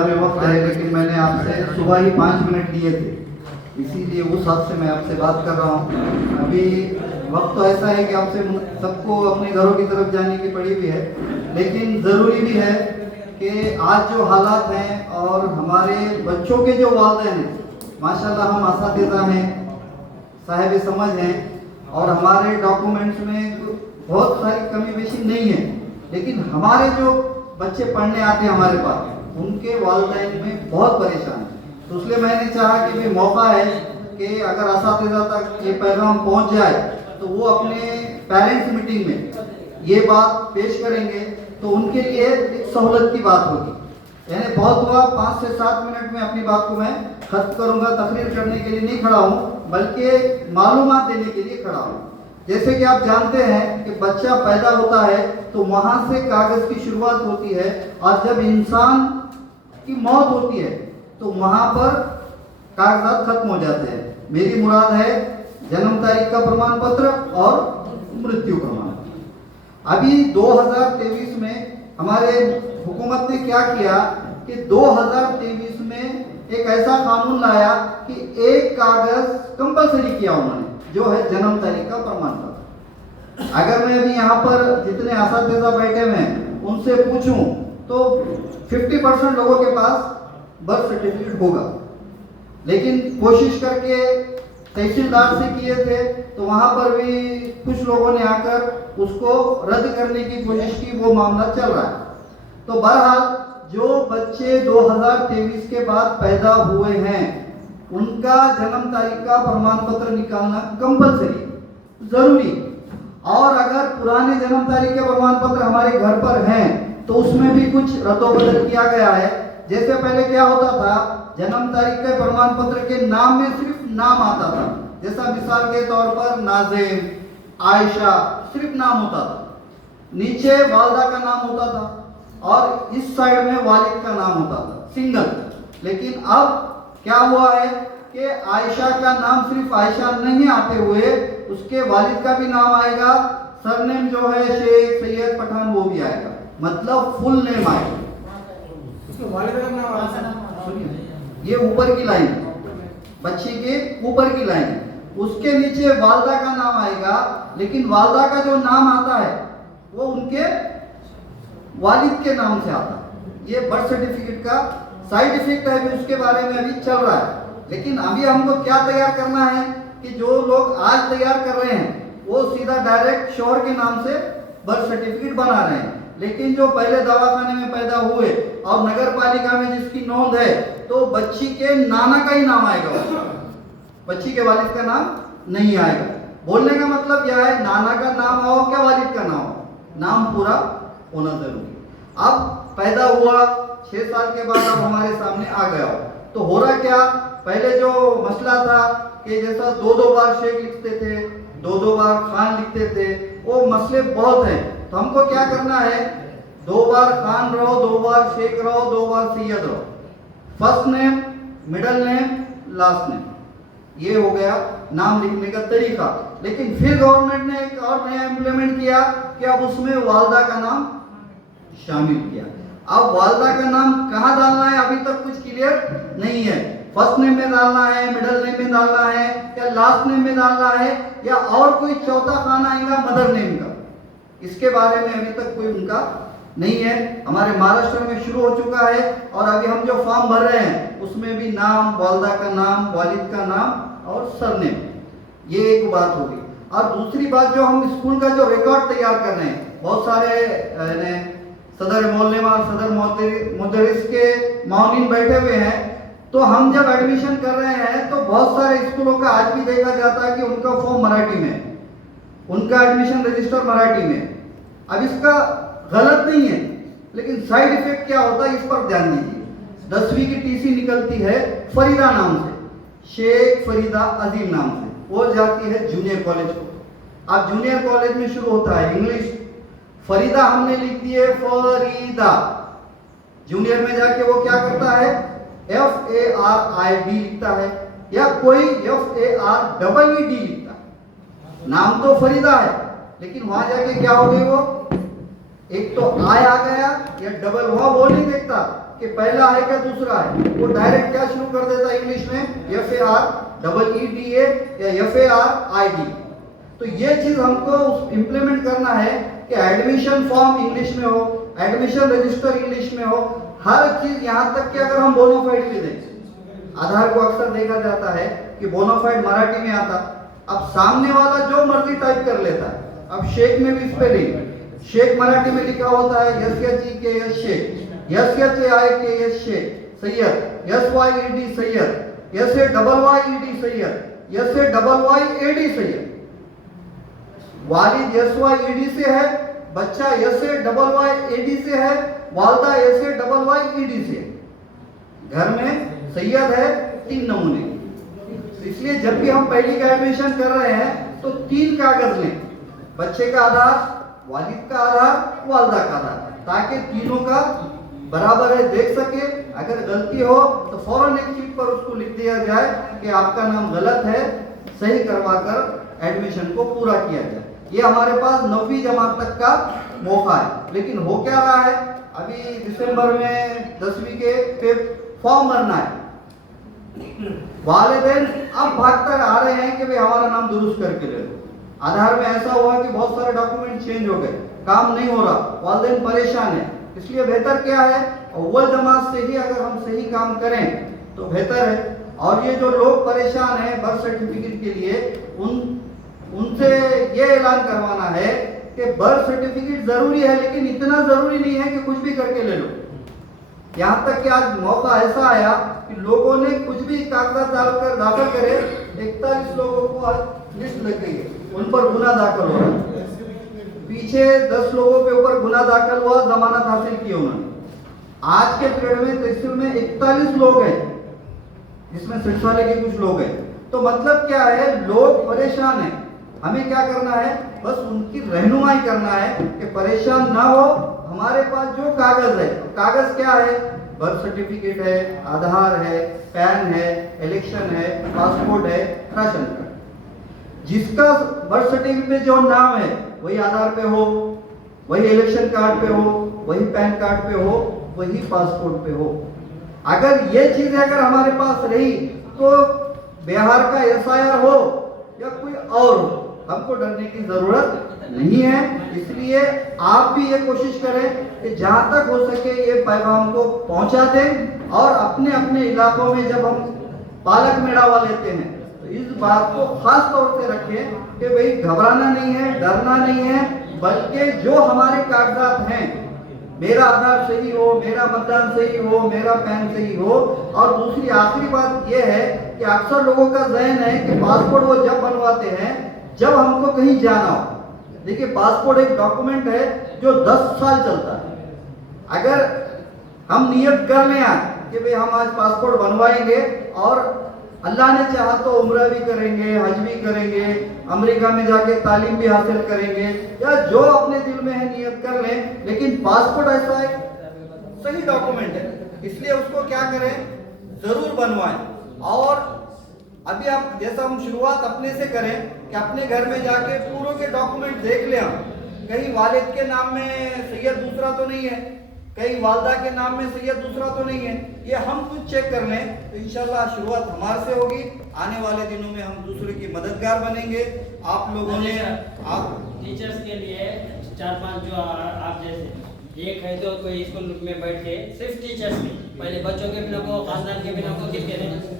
में वक्त है, लेकिन मैंने आपसे सुबह ही 5 मिनट लिए थे, इसीलिए उस हद से मैं आपसे बात कर रहा हूँ। अभी वक्त तो ऐसा है कि आपसे सबको अपने घरों की तरफ जाने की पड़ी हुई है, लेकिन ज़रूरी भी है कि आज जो हालात हैं और हमारे बच्चों के जो वालिदैन हैं, माशाल्लाह हम असातिज़ा हैं, साहिब समझ हैं और हमारे डॉक्यूमेंट्स में बहुत सारी कमी पेशी नहीं है, लेकिन हमारे जो बच्चे पढ़ने आते हैं हमारे पास, उनके वालिदैन में बहुत परेशान है। तो इसलिए मैंने चाहा कि भी मौका है कि अगर असातिज़ा तक ये पैगाम पहुंच जाए तो वो अपने पेरेंट्स मीटिंग में ये बात पेश करेंगे तो उनके लिए एक सहूलत की बात होगी। यानी बहुत हुआ 5 से 7 मिनट में अपनी बात को मैं खत्म करूंगा। तकरीर करने के लिए नहीं खड़ा हूँ, बल्कि मालूमात देने के लिए खड़ा हूँ। जैसे कि आप जानते हैं कि बच्चा पैदा होता है तो वहाँ से कागज़ की शुरुआत होती है, और जब इंसान की मौत होती है तो वहाँ पर कागजात खत्म हो जाते हैं। मेरी मुराद है जन्म तारीख का प्रमाण पत्र और मृत्यु प्रमाण पत्र। अभी 2023 में हमारे हुकूमत ने क्या किया कि 2023 में एक ऐसा कानून लाया कि एक कागज कंपलसरी किया उन्होंने, जो है जन्म तारीख का प्रमाण पत्र। अगर मैं अभी यहाँ पर जितने असातिज़ा बैठे हुए हैं उनसे पूछूं तो 50% लोगों के पास बर्थ सर्टिफिकेट होगा, लेकिन कोशिश करके तहसीलदार से किए थे तो वहाँ पर भी कुछ लोगों ने आकर उसको रद्द करने की कोशिश की, वो मामला चल रहा है। तो बहरहाल जो बच्चे 2023 के बाद पैदा हुए हैं उनका जन्म तारीख का प्रमाण पत्र निकालना कंपलसरी जरूरी। और अगर पुराने जन्म तारीख के प्रमाण पत्र हमारे घर पर हैं तो उसमें भी कुछ रद्दोबदल किया गया है। जैसे पहले क्या होता था, जन्म तारीख के प्रमाण पत्र के नाम में सिर्फ नाम आता था, जैसा मिसाल के तौर पर नाज़िम, आयशा, सिर्फ नाम होता था, नीचे वालदा का नाम होता था और इस साइड में वालिद का नाम होता था, सिंगल। लेकिन अब क्या हुआ है कि आयशा का नाम सिर्फ आयशा नहीं आते हुए उसके वालिद का भी नाम आएगा, सरनेम जो है शेख, सैयद, पठान वो भी आएगा, मतलब फुल नेम आएगा। वालिद का नाम सुनिए, ये ऊपर की लाइन, बच्ची के ऊपर की लाइन, उसके नीचे वालदा का नाम आएगा, लेकिन वालदा का जो नाम आता है वो उनके वालिद के नाम से आता है। ये बर्थ सर्टिफिकेट का साइड इफेक्ट है, भी उसके बारे में अभी चल रहा है। लेकिन अभी हमको क्या तैयार करना है कि जो लोग आज तैयार कर रहे हैं वो सीधा डायरेक्ट शोहर के नाम से बर्थ सर्टिफिकेट बना रहे हैं, लेकिन जो पहले दवाखाने में पैदा हुए और नगर पालिका में जिसकी नोंद है तो बच्ची के नाना का ही नाम आएगा, बच्ची के वालिद का नाम नहीं आएगा। बोलने का मतलब क्या है, नाना का नाम हो क्या वालिद का नाम हो, नाम पूरा होना जरूरी। अब पैदा हुआ 6 साल के बाद अब हमारे सामने आ गया हो, तो हो रहा क्या, पहले जो मसला था कि जैसा 2-2 बार शेख लिखते थे, 2-2 बार खान लिखते थे, वो मसले बहुत हैं। तो हमको क्या करना है, 2 बार खान रहो, 2 बार शेख रहो, 2 बार सैयद रहो, first name, middle name, last name, ये हो गया नाम लिखने का तरीका। लेकिन फिर गवर्नमेंट ने एक और नया इम्प्लीमेंट किया कि अब उसमें वालदा का नाम शामिल किया। अब वालदा का नाम कहाँ डालना है अभी तक कुछ क्लियर नहीं है, फर्स्ट नेम में डालना है, मिडिल नेम में डालना है, या लास्ट नेम में डालना है, या और कोई चौथा खाना आएगा मदर नेम का, इसके बारे में अभी तक कोई उनका नहीं है। हमारे महाराष्ट्र में शुरू हो चुका है और अभी हम जो फॉर्म भर रहे हैं उसमें भी नाम, वालदा का नाम, वालिद का नाम और सरनेम, ये एक बात होगी। और दूसरी बात, जो हम स्कूल का जो रिकॉर्ड तैयार कर रहे हैं, बहुत सारे सदर मोहल्लेमा, सदर मुदरिस के माउनीन बैठे हुए हैं, तो हम जब एडमिशन कर रहे हैं तो बहुत सारे स्कूलों का आज भी देखा जाता है कि उनका फॉर्म मराठी में, उनका एडमिशन रजिस्टर मराठी में। अब इसका गलत नहीं है, लेकिन साइड इफेक्ट क्या होता है इस पर ध्यान दीजिए। 10वीं की टीसी निकलती है फरीदा नाम से, शेख फरीदा अजीम नाम से, वो जाती है जूनियर कॉलेज को। अब जूनियर कॉलेज में शुरू होता है इंग्लिश, फरीदा हमने लिख दी है फरीदा, जूनियर में जाके वो क्या करता है, FARID लिखता है, या कोई FAREED लिखता है। नाम तो फरीदा है, लेकिन वहां जाके क्या हो गई, वो एक तो आय आ गया या डबल हुआ, वो नहीं देखता, कि पहला है क्या दूसरा है, वो डायरेक्ट क्या शुरू कर देता है इंग्लिश में, FAREEDA या FARID। तो ये चीज हमको इंप्लीमेंट करना है कि एडमिशन फॉर्म इंग्लिश में हो, एडमिशन रजिस्टर इंग्लिश में हो, हर चीज, यहाँ तक कि अगर हम बोनाफाइड भी दें, आधार को अक्सर देखा जाता है कि बोनाफाइड मराठी में आता, अब सामने वाला जो मर्जी टाइप कर लेता है। अब शेख में भी स्पेलिंग, शेख मराठी में लिखा होता है SHEK Sheikh, SHAIK Sheikh, Syed, SYED Syed, SAYYED Syed, SAYYAD Syed. वालिद SYED से है, बच्चा SAYYAD से है, वालदा SAYYED से। घर में सैयद है 3 नमूने। इसलिए जब भी हम पहली का एडमिशन कर रहे हैं तो 3 कागज लें, बच्चे का आधार, वालिद का आधार, वालदा का आधार, ताकि तीनों का बराबर है देख सके। अगर गलती हो तो फौरन एक शीट पर उसको लिख दिया जाए कि आपका नाम गलत है, सही करवाकर एडमिशन को पूरा किया जाए। ये हमारे पास 9वीं जमात तक का मौका है। लेकिन हो क्या रहा है, अभी दिसंबर में 10वीं के फॉर्म भरना है, वालिदैन अब भागकर आ रहे हैं कि भाई हमारा नाम दुरुस्त करके ले लो। आधार में ऐसा हुआ कि बहुत सारे डॉक्यूमेंट चेंज हो गए, काम नहीं हो रहा, वालिदैन परेशान है। इसलिए बेहतर क्या है, अव्वल जमात से ही अगर हम सही काम करें तो बेहतर है। और ये जो लोग परेशान हैं बर्थ सर्टिफिकेट के लिए, उनसे ये ऐलान करवाना है कि बर्थ सर्टिफिकेट जरूरी है, लेकिन इतना जरूरी नहीं है कि कुछ भी करके ले लो। यहाँ तक कि आज मौका ऐसा आया कि लोगों ने कुछ भी कागजात डालकर दाखिल करे, 41 लोगों को आज लिस्ट लग गई है, उन पर गुना दाखिल हो रहा है। पीछे 10 लोगों के ऊपर गुना दाखिल हुआ, जमानत हासिल की उन्होंने। आज के पीरियड में तहसील में 41 लोग हैं, जिसमें सिरसाले के कुछ लोग हैं। तो मतलब क्या है, लोग परेशान हैं। हमें क्या करना है, बस उनकी रहनुमाई करना है कि परेशान ना हो। हमारे पास जो कागज है, कागज क्या है, बर्थ सर्टिफिकेट है, आधार है, पैन है, इलेक्शन है, पासपोर्ट है, राशन कार्ड। जिसका बर्थ सर्टिफिकेट में जो नाम है वही आधार पे हो, वही इलेक्शन कार्ड पे हो, वही पैन कार्ड पे हो, वही पासपोर्ट पे हो। अगर ये चीजें अगर हमारे पास रही तो बिहार का SIR हो या कोई और हो, हमको डरने की जरूरत नहीं है। इसलिए आप भी ये कोशिश करें कि जहां तक हो सके ये पैगाम को पहुंचा दें। और अपने अपने इलाकों में जब हम पालक मेड़ावा लेते हैं तो इस बात को खास तौर से रखें कि भाई घबराना नहीं है, डरना नहीं है, बल्कि जो हमारे कागजात हैं, मेरा आधार सही हो, मेरा मतदान सही हो, मेरा पैन सही हो। और दूसरी आखिरी बात यह है कि अक्सर लोगों का ज़हन है कि पासपोर्ट वो जब बनवाते हैं जब हमको कहीं जाना हो। देखिए, पासपोर्ट एक डॉक्यूमेंट है जो 10 साल चलता है। अगर हम नियत कर लें आज कि भाई हम आज पासपोर्ट बनवाएंगे और अल्लाह ने चाहा तो उम्रा भी करेंगे, हज भी करेंगे, अमेरिका में जाके तालीम भी हासिल करेंगे, या जो अपने दिल में है नियत कर लें, लेकिन पासपोर्ट ऐसा एक सही डॉक्यूमेंट है, इसलिए उसको क्या करें, जरूर बनवाएं। और अभी आप जैसा हम शुरुआत अपने से करें कि अपने घर में जाके पूरों के डॉक्यूमेंट देख लें, हम कहीं वालिद के नाम में सैयद दूसरा तो नहीं है, कहीं वालदा के नाम में सैयद दूसरा तो नहीं है, ये हम कुछ चेक कर लें तो इंशाल्लाह शुरुआत हमारे से होगी। आने वाले दिनों में हम दूसरे की मददगार बनेंगे। आप लोगों ने, आप टीचर्स के लिए 4-5 जो आप जैसे एक है तो कोई स्कूल में बैठ के सिर्फ टीचर्स के, पहले बच्चों के बिना को, खानदान के बिना को